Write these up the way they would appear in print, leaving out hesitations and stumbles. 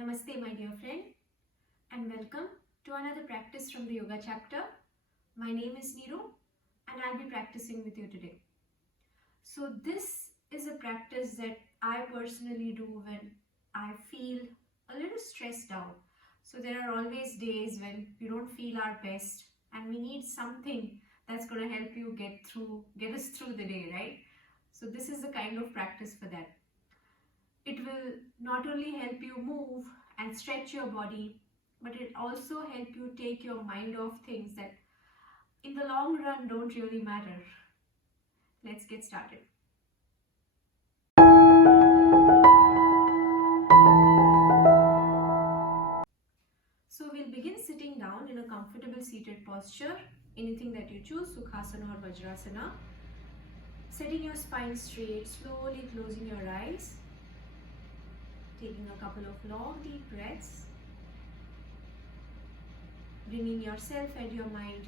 Namaste, my dear friend, and welcome to another practice from the yoga chapter. My name is Neeru, and I'll be practicing with you today. So this is a practice that I personally do when I feel a little stressed out. So there are always days when we don't feel our best and we need something that's going to help you get us through the day, right? So this is the kind of practice for that. It will not only help you move and stretch your body, but it also help you take your mind off things that in the long run don't really matter. Let's get started. So we'll begin sitting down in a comfortable seated posture, anything that you choose, Sukhasana or Vajrasana. Setting your spine straight, slowly closing your eyes. Taking a couple of long deep breaths, bringing yourself and your mind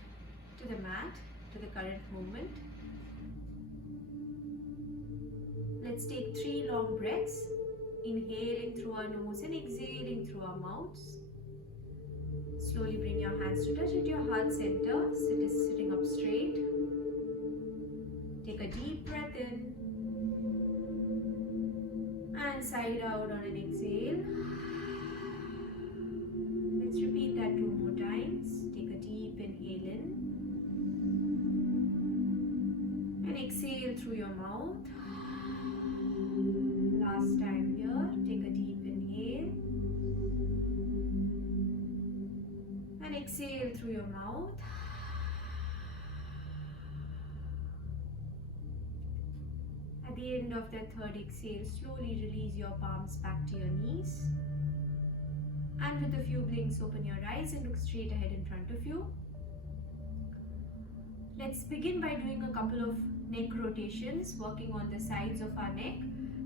to the mat, to the current moment. Let's take 3 long breaths, inhaling through our nose and exhaling through our mouths. Slowly bring your hands to touch at your heart center, sitting up straight. Take a deep breath in and side out on an exhale. Let's repeat that 2 more times. Take a deep inhale in and exhale through your mouth. Last time here, take a deep inhale and exhale through your mouth. At the end of that third exhale, slowly release your palms back to your knees. And with a few blinks, open your eyes and look straight ahead in front of you. Let's begin by doing a couple of neck rotations, working on the sides of our neck.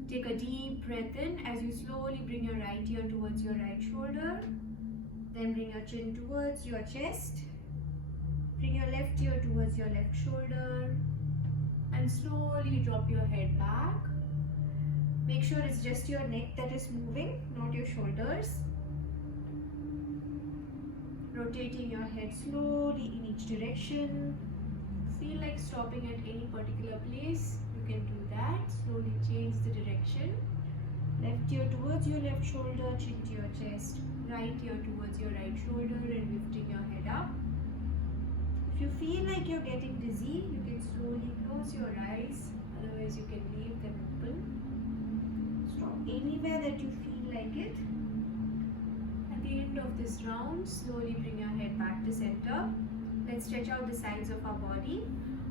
Take a deep breath in as you slowly bring your right ear towards your right shoulder. Then bring your chin towards your chest. Bring your left ear towards your left shoulder. And slowly drop your head back. Make sure it's just your neck that is moving, not your shoulders. Rotating your head slowly in each direction. Feel like stopping at any particular place, you can do that. Slowly change the direction. Left ear towards your left shoulder, chin to your chest. Right ear towards your right shoulder and lifting your head up. If you feel like you're getting dizzy, you can slowly close your eyes. Otherwise, you can leave them open. Stop anywhere that you feel like it. At the end of this round, slowly bring your head back to center. Let's stretch out the sides of our body.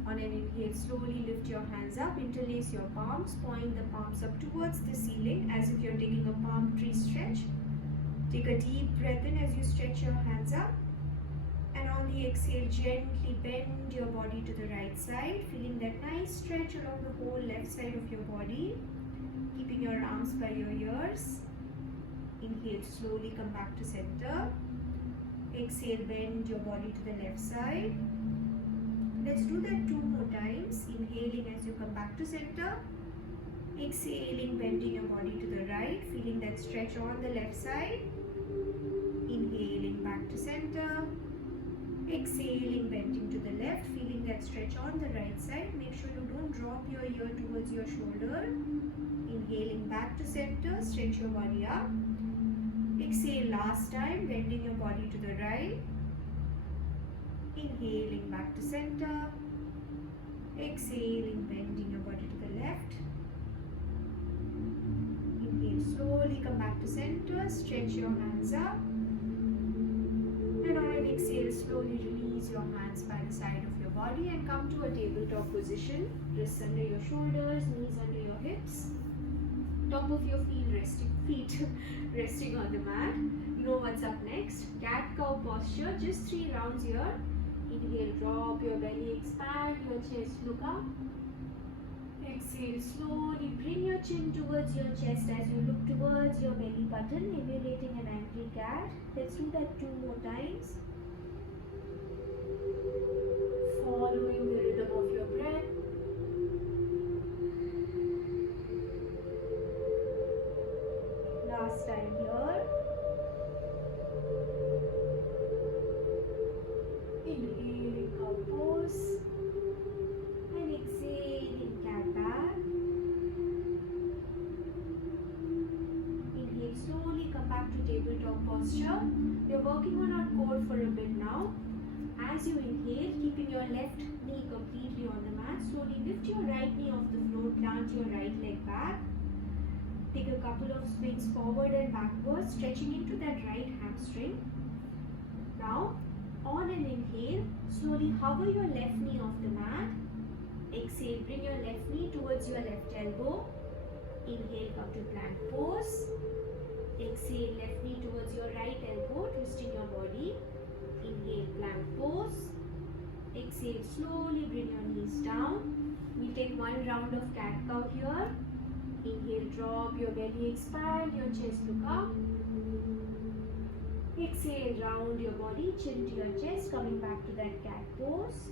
On an inhale, slowly lift your hands up, interlace your palms, point the palms up towards the ceiling as if you're taking a palm tree stretch. Take a deep breath in as you stretch your hands up. And on the exhale, gently bend your body to the right side, feeling that nice stretch along the whole left side of your body. Keeping your arms by your ears. Inhale, slowly come back to center. Exhale, bend your body to the left side. Let's do that 2 more times. Inhaling as you come back to center. Exhaling, bending your body to the right, feeling that stretch on the left side. Inhaling back to center. Exhaling, bending to the left, feeling that stretch on the right side. Make sure you don't drop your ear towards your shoulder. Inhaling back to center, stretch your body up. Exhale last time, bending your body to the right. Inhaling back to center. Exhaling, bending your body to the left. Inhale, slowly come back to center, stretch your hands up. And on an exhale, slowly release your hands by the side of your body and come to a tabletop position. Wrists under your shoulders, knees under your hips. Top of your feet resting on the mat. You know what's up next. Cat-cow posture, just 3 rounds here. Inhale, drop your belly, expand your chest, look up. Exhale, slowly bring your chin towards your chest as you look towards your belly button, emulating an angry cat. Let's do that 2 more times. Following the rhythm of your breath. Last time here. posture. We're working on our core for a bit now. As you inhale, keeping your left knee completely on the mat, slowly lift your right knee off the floor, plant your right leg back. Take a couple of swings forward and backwards, stretching into that right hamstring. Now, on an inhale, slowly hover your left knee off the mat. Exhale, bring your left knee towards your left elbow. Inhale, come to plank pose. Exhale, left knee towards your right elbow, twisting your body. Inhale, plank pose. Exhale, slowly bring your knees down. We take one round of cat-cow here. Inhale, drop your belly, expand your chest, look up. Exhale, round your body, chin to your chest, coming back to that cat pose.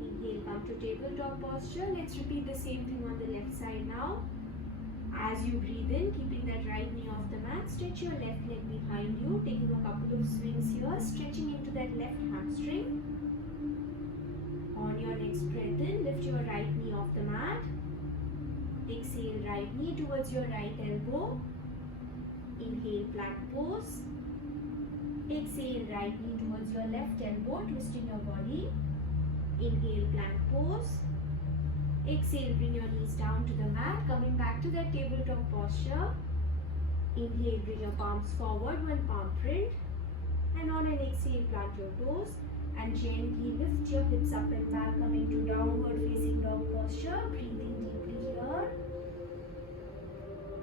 Inhale, come to tabletop posture. Let's repeat the same thing on the left side now. As you breathe in, keeping that right knee off the mat, stretch your left leg behind you, taking a couple of swings here, stretching into that left hamstring. On your next breath in, lift your right knee off the mat. Exhale, right knee towards your right elbow. Inhale, plank pose. Exhale, right knee towards your left elbow, twisting your body. Inhale, plank pose. Exhale, bring your knees down to the mat, coming back to that tabletop posture. Inhale, bring your palms forward, one palm print. And on an exhale, plant your toes. And gently lift your hips up and back, coming to downward facing dog posture. Breathing deeply here.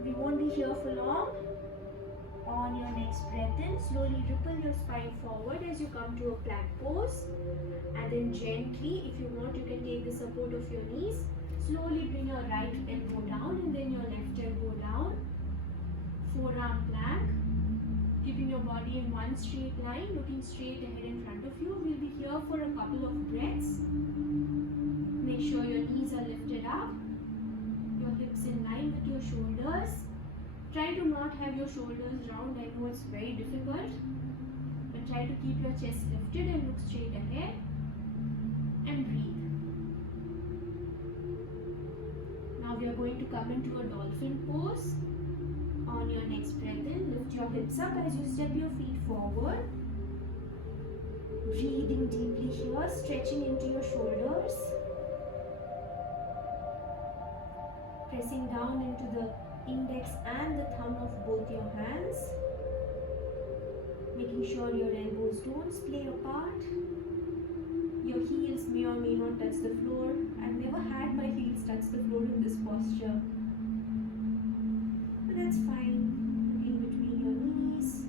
We won't be here for long. On your next breath in, slowly ripple your spine forward as you come to a plank pose. And then gently, if you want, you can take the support of your knees. Slowly bring your right elbow down and then your left elbow down. Forearm plank. Keeping your body in one straight line, looking straight ahead in front of you. We'll be here for a couple of breaths. Make sure your knees are lifted up. Your hips in line with your shoulders. Try to not have your shoulders round. I know it's very difficult, but try to keep your chest lifted and look straight ahead. And breathe. Now we are going to come into a dolphin pose. On your next breath in, lift your hips up as you step your feet forward. Breathing deeply here, stretching into your shoulders. Pressing down into the index and the thumb of both your hands. Making sure your elbows don't splay apart. Your heels may or may not touch the floor. I've never had my heels touch the floor in this posture. But that's fine. In between your knees.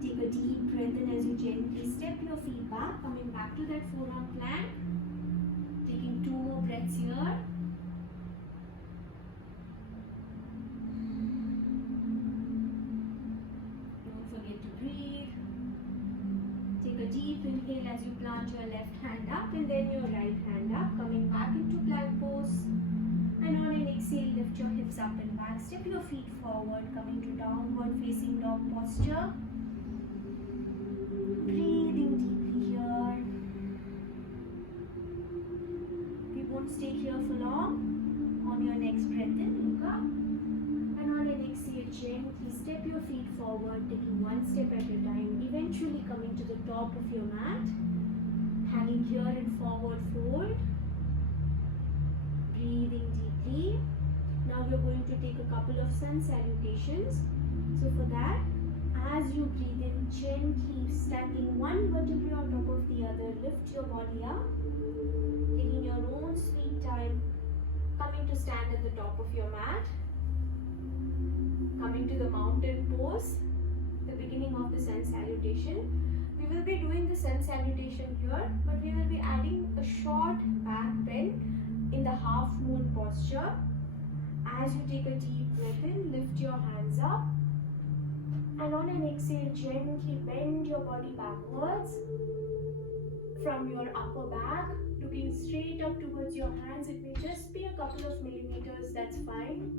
Take a deep breath in as you gently step your feet back, coming back to that forearm plank. Taking 2 more breaths here. Deep inhale as you plant your left hand up and then your right hand up, coming back into plank pose. And on an exhale, lift your hips up and back, step your feet forward, coming to downward facing dog posture. Breathing deeply here. We won't stay here for long. On your next breath in, look up. And on an exhale, gently step your feet forward, taking one step at a time, eventually coming to the top of your mat, hanging here in forward fold. Breathing deeply. Now we're going to take a couple of sun salutations. So for that, as you breathe in, gently stacking one vertebrae on top of the other, lift your body up, taking your own sweet time, coming to stand at the top of your mat. Coming to the mountain pose, the beginning of the sun salutation. We will be doing the sun salutation here, but we will be adding a short back bend in the half moon posture. As you take a deep breath in, lift your hands up. And on an exhale, gently bend your body backwards from your upper back, looking straight up towards your hands. It may just be a couple of millimeters, that's fine.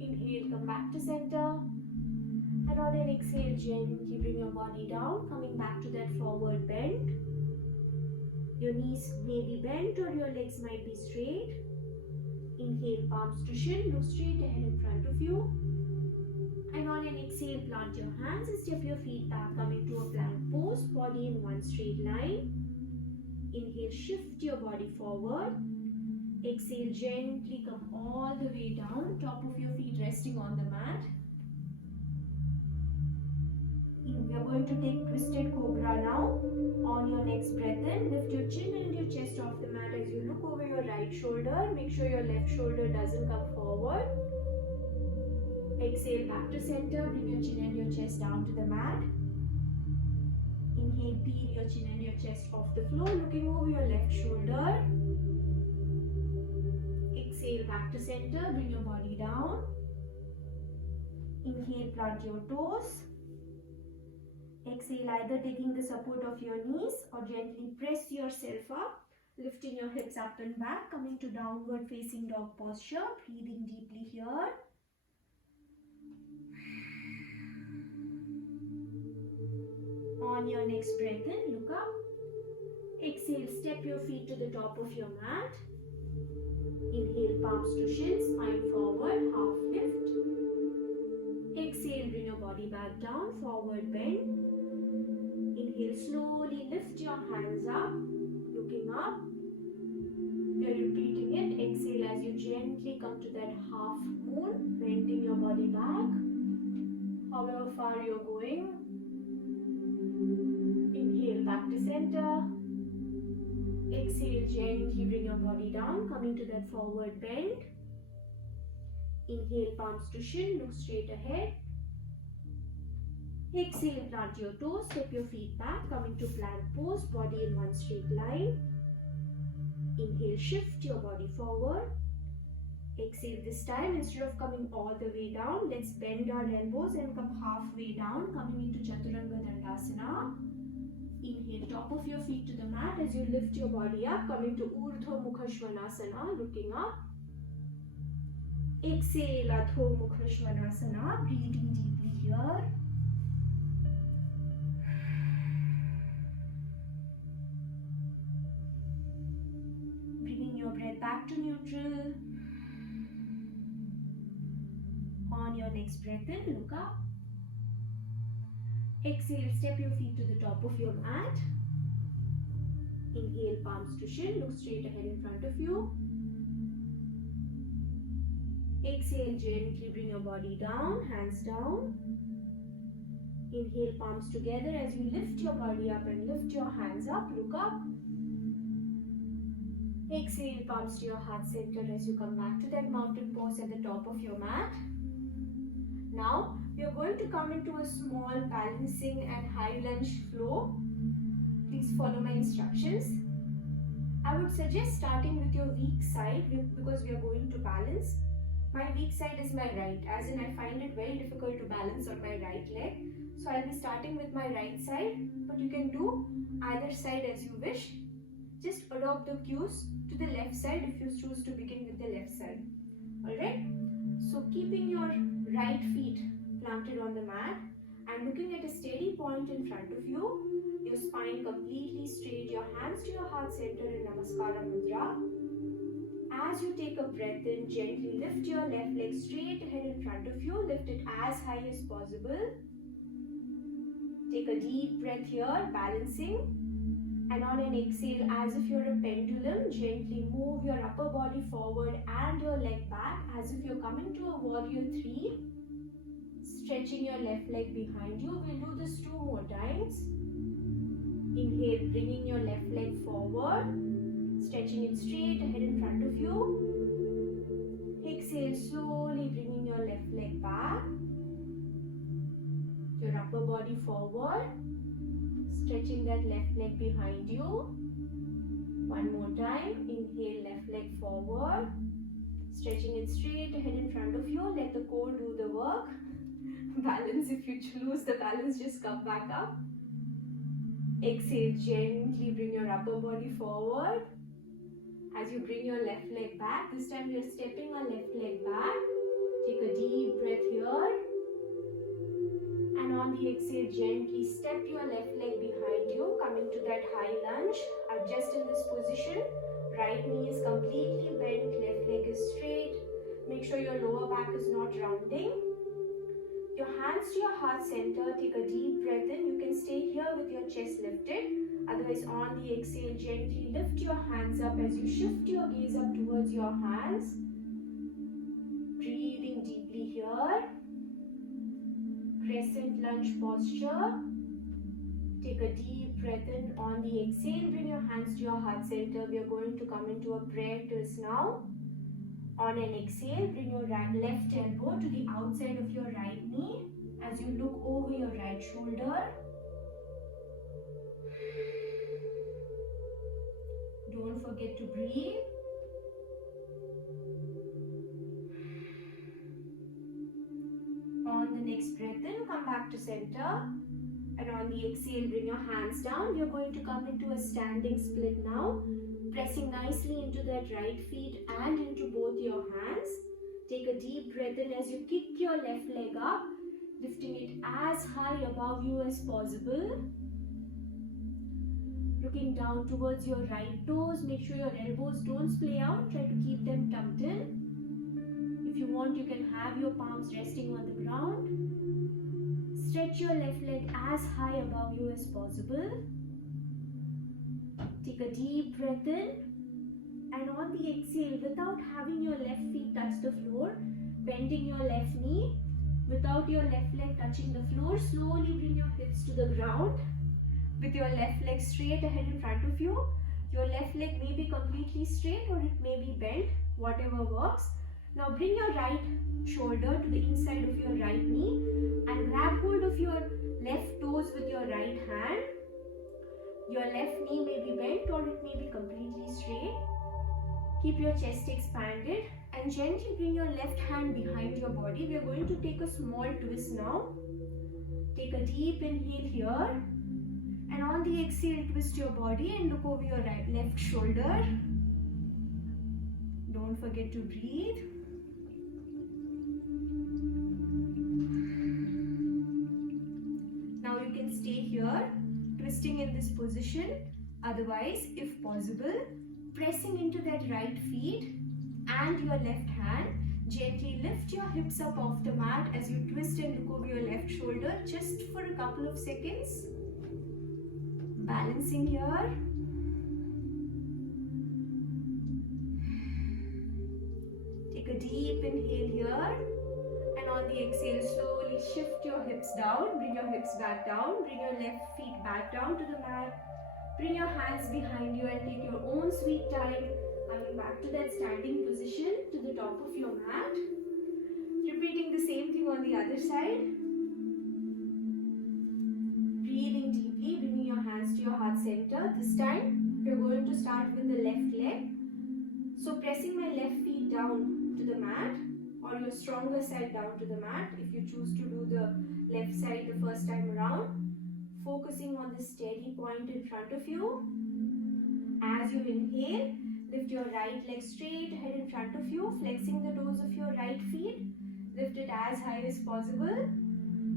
Inhale, come back to center. And on an exhale, gently bring your body down, coming back to that forward bend. Your knees may be bent or your legs might be straight. Inhale, palms to shin, look straight ahead in front of you. Exhale, plant your hands and step your feet back, coming to a plank pose, body in one straight line. Inhale, shift your body forward. Exhale, gently come all the way down, top of your feet resting on the mat. We are going to take twisted cobra now. On your next breath in, lift your chin and your chest off the mat as you look over your right shoulder. Make sure your left shoulder doesn't come forward. Exhale, back to center. Bring your chin and your chest down to the mat. Inhale, peel your chin and your chest off the floor, looking over your left shoulder. Exhale, back to center. Bring your body down. Inhale, plant your toes. Exhale, either taking the support of your knees or gently press yourself up, lifting your hips up and back, coming to downward facing dog posture. Breathing deeply here. On your next breath in, look up. Exhale, step your feet to the top of your mat. Inhale, palms to shins, spine forward, half lift. Exhale, bring your body back down, forward bend. Inhale, slowly lift your hands up, looking up. You're repeating it. Exhale as you gently come to that half moon, bending your body back. However far you're going. Inhale, back to center. Exhale, gently bring your body down, coming to that forward bend. Inhale, palms to shin, look straight ahead. Exhale, plant your toes, step your feet back, coming to plank pose, body in one straight line. Inhale, shift your body forward. Exhale, this time instead of coming all the way down, let's bend our elbows and come halfway down, coming into Chaturanga Dandasana. Inhale, top of your feet to the mat as you lift your body up, coming to Urdhva Mukha Svanasana, looking up. Exhale, Adho Mukha Svanasana, breathing deeply here. Bringing your breath back to neutral. On your next breath in, look up. Exhale, step your feet to the top of your mat. Inhale, palms to shin, look straight ahead in front of you. Exhale, gently bring your body down, hands down. Inhale, palms together as you lift your body up and lift your hands up, look up. Exhale, palms to your heart center as you come back to that mountain pose at the top of your mat. Now, we are going to come into a small balancing and high lunge flow. Please follow my instructions. I would suggest starting with your weak side because we are going to balance. My weak side is my right, as in I find it very difficult to balance on my right leg. So I'll be starting with my right side, but you can do either side as you wish. Just adopt the cues to the left side if you choose to begin with the left side. Alright? So keeping your right feet planted on the mat and looking at a steady point in front of you, your spine completely straight, your hands to your heart center in Namaskara Mudra. As you take a breath in, gently lift your left leg straight ahead in front of you, lift it as high as possible. Take a deep breath here, balancing. And on an exhale, as if you're a pendulum, gently move your upper body forward and your leg back as if you're coming to a warrior 3. Stretching your left leg behind you. We'll do this 2 more times. Inhale, bringing your left leg forward. Stretching it straight ahead in front of you. Exhale, slowly bringing your left leg back. Your upper body forward. Stretching that left leg behind you. 1 more time. Inhale, left leg forward. Stretching it straight ahead in front of you. Let the core do the work. Balance, if you lose the balance, just come back up. Exhale, gently bring your upper body forward. As you bring your left leg back, this time we are stepping our left leg back. Take a deep breath here. And on the exhale, gently step your left leg behind you, coming to that high lunge. Adjust in this position. Right knee is completely bent, left leg is straight. Make sure your lower back is not rounding. your hands to your heart center. Take a deep breath in. You can stay here with your chest lifted. Otherwise, on the exhale, gently lift your hands up as you shift your gaze up towards your hands. Breathing deeply here. Crescent lunge posture. Take a deep breath in. On the exhale, bring your hands to your heart center. We are going to come into a prayer twist now. On an exhale, bring your left elbow to the outside of your right knee as you look over your right shoulder. Don't forget to breathe. On the next breath in, come back to center. And on the exhale, bring your hands down. You're going to come into a standing split now. Pressing nicely into that right feet and into both your hands. Take a deep breath in as you kick your left leg up, lifting it as high above you as possible. Looking down towards your right toes. Make sure your elbows don't splay out. Try to keep them tucked in. If you want, you can have your palms resting on the ground. Stretch your left leg as high above you as possible. Take a deep breath in, and on the exhale, without having your left feet touch the floor, bending your left knee, without your left leg touching the floor, slowly bring your hips to the ground with your left leg straight ahead in front of you. Your left leg may be completely straight or it may be bent, whatever works. Now bring your right shoulder to the inside of your right knee and grab hold of your left toes with your right hand. Your left knee may be bent or it may be completely straight. Keep your chest expanded and gently bring your left hand behind your body. We are going to take a small twist now. Take a deep inhale here. And on the exhale, twist your body and look over your left shoulder. Don't forget to breathe. Now you can stay here, twisting in this position. Otherwise, if possible, pressing into that right feet and your left hand. Gently lift your hips up off the mat as you twist and look over your left shoulder just for a couple of seconds. Balancing here. Take a deep inhale here. And on the exhale, slowly shift your hips down. Bring your hips back down. Bring your left feet back down to the mat. Bring your hands behind you and take your own sweet time. Coming back to that standing position to the top of your mat. Repeating the same thing on the other side. Breathing deeply, bringing your hands to your heart center. This time, we're going to start with the left leg. So pressing my left feet down to the mat, or your stronger side down to the mat if you choose to do the left side the first time around. Focusing on the steady point in front of you. As you inhale, lift your right leg straight ahead in front of you, flexing the toes of your right feet. Lift it as high as possible.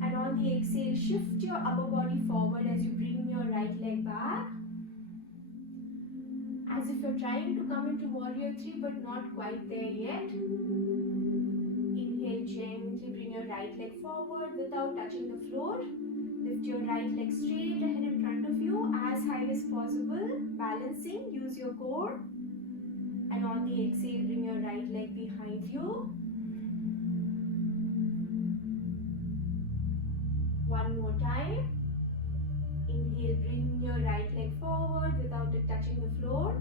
And on the exhale, shift your upper body forward as you bring your right leg back. As if you're trying to come into Warrior 3 but not quite there yet. Inhale, gently bring your right leg forward without touching the floor. Lift your right leg straight ahead in front of you as high as possible. Balancing, use your core. And on the exhale, bring your right leg behind you. One more time. Inhale, bring your right leg forward without it touching the floor.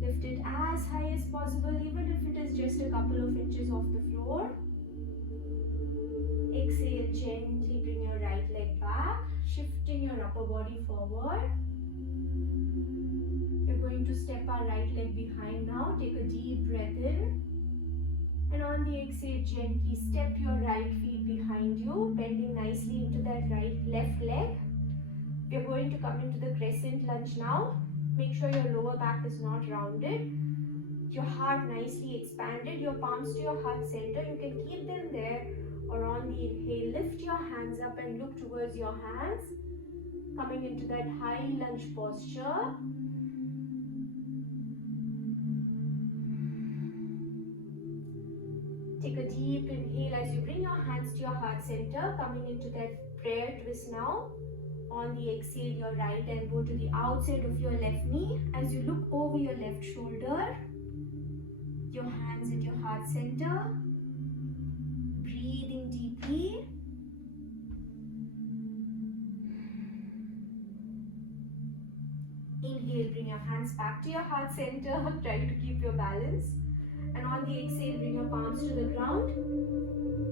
Lift it as high as possible, even if it is just a couple of inches off the floor. Exhale, gently bring your right leg back, shifting your upper body forward. We're going to step our right leg behind now. Take a deep breath in. And on the exhale, gently step your right feet behind you, bending nicely into that left leg. We're going to come into the crescent lunge now. Make sure your lower back is not rounded. Your heart nicely expanded. Your palms to your heart center. You can keep them there. Or on the inhale, lift your hands up and look towards your hands. Coming into that high lunge posture. Take a deep inhale as you bring your hands to your heart center, coming into that prayer twist now. On the exhale, your right elbow to the outside of your left knee as you look over your left shoulder. Your hands at your heart center. Breathing deeply. Inhale, bring your hands back to your heart center. Try to keep your balance. And on the exhale, bring your palms to the ground.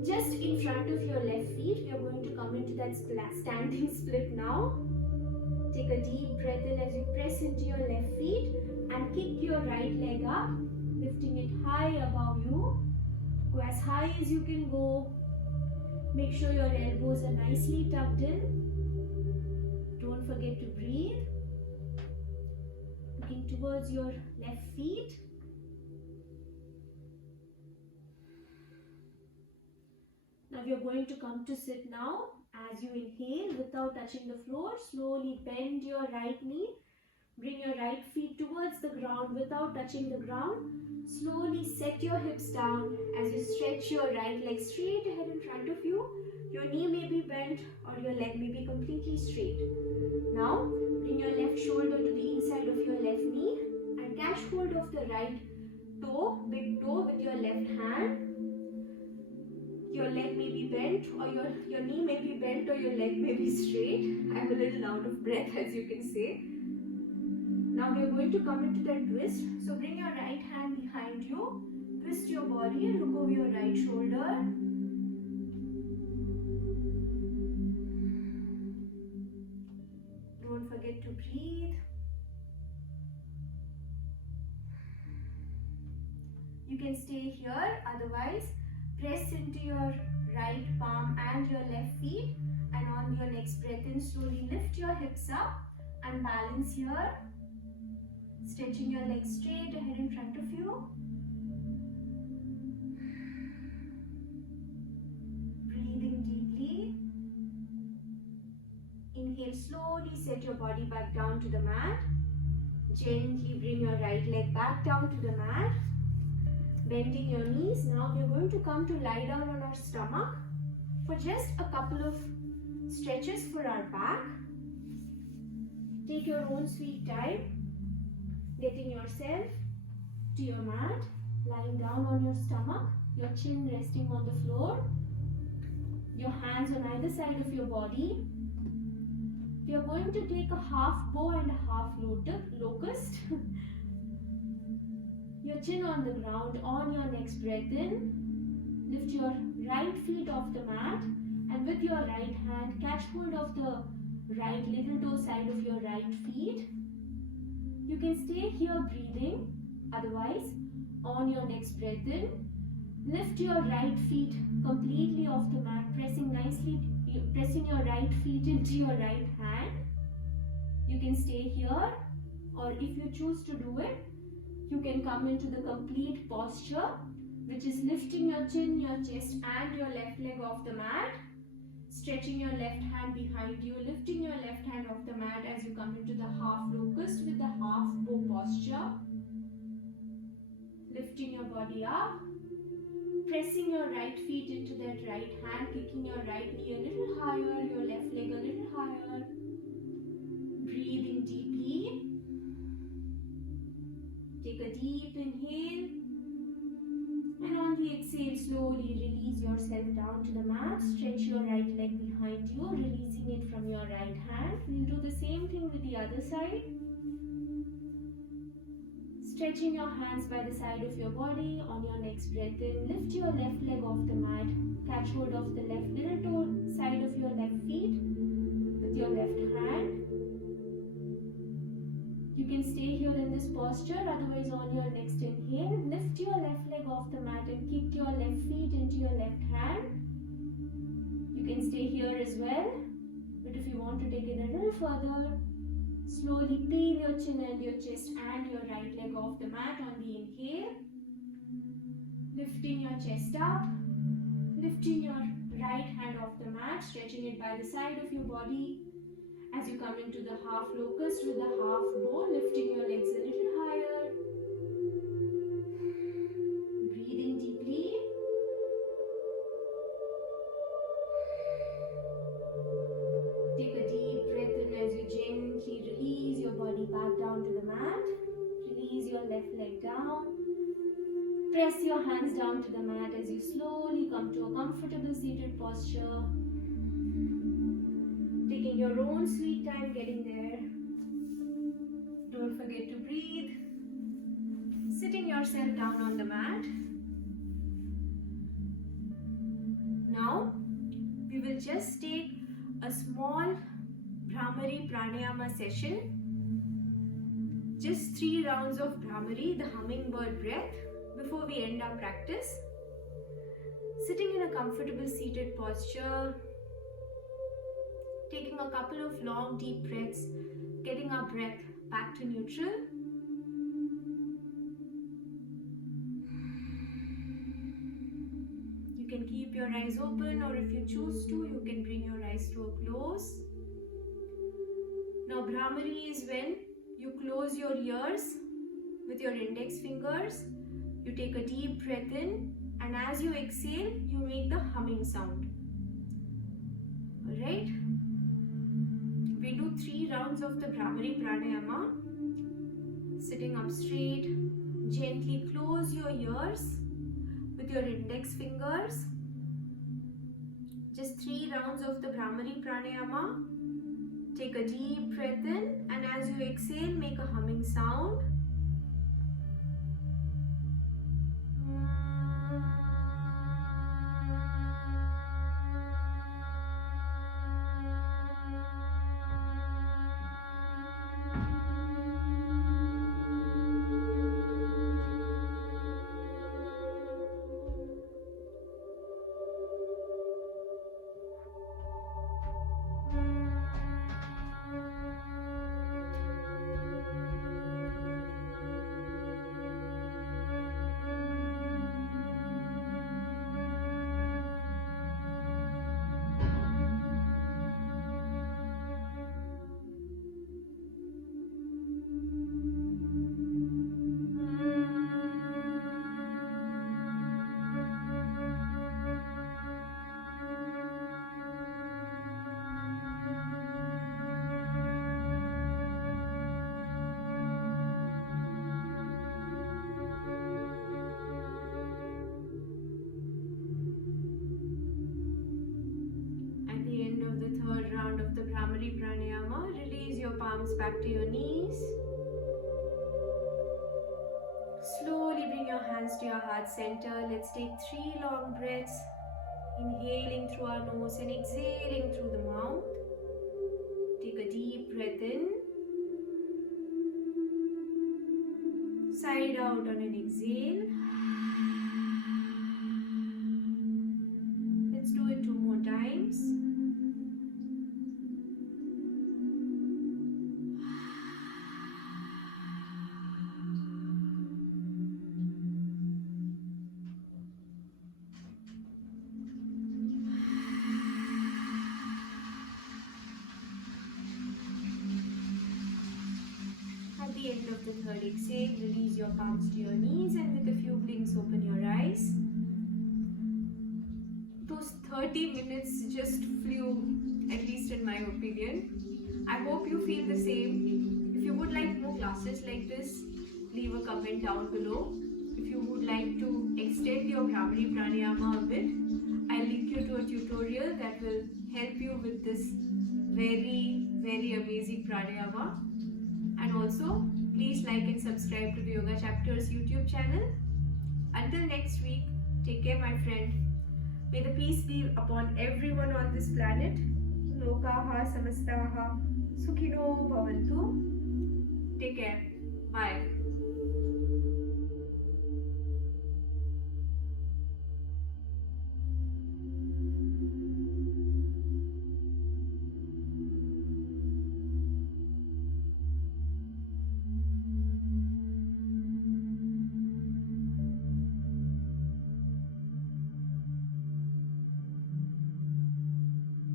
Just in front of your left feet, we are going to come into that standing split now. Take a deep breath in as you press into your left feet and kick your right leg up, lifting it high above you. Go as high as you can go. Make sure your elbows are nicely tucked in. Don't forget to breathe. Looking towards your left feet. Now we are going to come to sit now. As you inhale without touching the floor, slowly bend your right knee. Bring your right feet towards the ground without touching the ground. Slowly set your hips down as you stretch your right leg straight ahead in front of you. Your knee may be bent or your leg may be completely straight. Now, bring your left shoulder to the inside of your left knee and catch hold of the right toe, big toe with your left hand. Your leg may be bent or your knee may be bent or your leg may be straight. I'm a little out of breath as you can see. Now we are going to come into that twist. So bring your right hand behind you, twist your body and look over your right shoulder. Don't forget to breathe. You can stay here, otherwise press into your right palm and your left feet, and on your next breath in, slowly lift your hips up and balance here. Stretching your legs straight ahead in front of you. Breathing deeply. Inhale, slowly set your body back down to the mat. Gently bring your right leg back down to the mat. Bending your knees. Now we are going to come to lie down on our stomach for just a couple of stretches for our back. Take your own sweet time. Getting yourself to your mat, lying down on your stomach, your chin resting on the floor, your hands on either side of your body. We are going to take a half bow and a half locust. Your chin on the ground. On your next breath in, lift your right feet off the mat and with your right hand catch hold of the right little toe side of your right feet. You can stay here breathing, otherwise on your next breath in, lift your right feet completely off the mat, pressing your right feet into your right hand. You can stay here, or if you choose to do it, you can come into the complete posture, which is lifting your chin, your chest and your left leg off the mat. Stretching your left hand behind you, lifting your left hand off the mat as you come into the half locust with the half bow posture. Lifting your body up, pressing your right feet into that right hand, kicking your right knee a little higher, your left leg a little higher. Breathing deeply. Take a deep inhale. And on the exhale, slowly release yourself down to the mat. Stretch your right leg behind you, releasing it from your right hand. We'll do the same thing with the other side. Stretching your hands by the side of your body. On your next breath in, lift your left leg off the mat. Catch hold of the left little toe side of your left feet with your left hand. You can stay here in this posture, otherwise on your next inhale, lift your left leg off the mat and kick your left feet into your left hand. You can stay here as well, but if you want to take it a little further, slowly peel your chin and your chest and your right leg off the mat on the inhale. Lifting your chest up, lifting your right hand off the mat, stretching it by the side of your body. As you come into the half locust with the half bow, lifting your legs a little higher. Breathing deeply. down to the mat as you slowly come to a comfortable seated posture. Taking your own sweet time getting there. Don't forget to breathe. Sitting yourself down on the mat. Now, we will just take a small Bhramari Pranayama session. Just 3 rounds of Bhramari, the hummingbird breath, before we end our practice. Sitting in a comfortable seated posture. Taking a couple of long deep breaths, getting our breath back to neutral. You can keep your eyes open, or if you choose to, you can bring your eyes to a close. Now Bhramari is when you close your ears with your index fingers. You take a deep breath in, and as you exhale, you make the humming sound. Alright? We do 3 rounds of the Bhramari Pranayama. Sitting up straight, gently close your ears with your index fingers. Just 3 rounds of the Bhramari Pranayama. Take a deep breath in, and as you exhale, make a humming sound. Pranayama, release your palms back to your knees. Slowly bring your hands to your heart center. Let's take 3 long breaths. Inhaling through our nose and exhaling through the mouth. Take a deep breath in. Side out on an exhale. Let's do it 2 more times. At the end of the third exhale, release your palms to your knees and with a few blinks open your eyes. Those 30 minutes just flew, at least in my opinion. I hope you feel the same. If you would like more classes like this, leave a comment down below. If you would like to extend your Bhramari Pranayama a bit, I'll link you to a tutorial that will help you with this very amazing pranayama. And also, please like and subscribe to the Yoga Chapters YouTube channel. Until next week, take care my friend. May the peace be upon everyone on this planet. Lokaha samastaha sukhino bhavantu. Take care. Bye.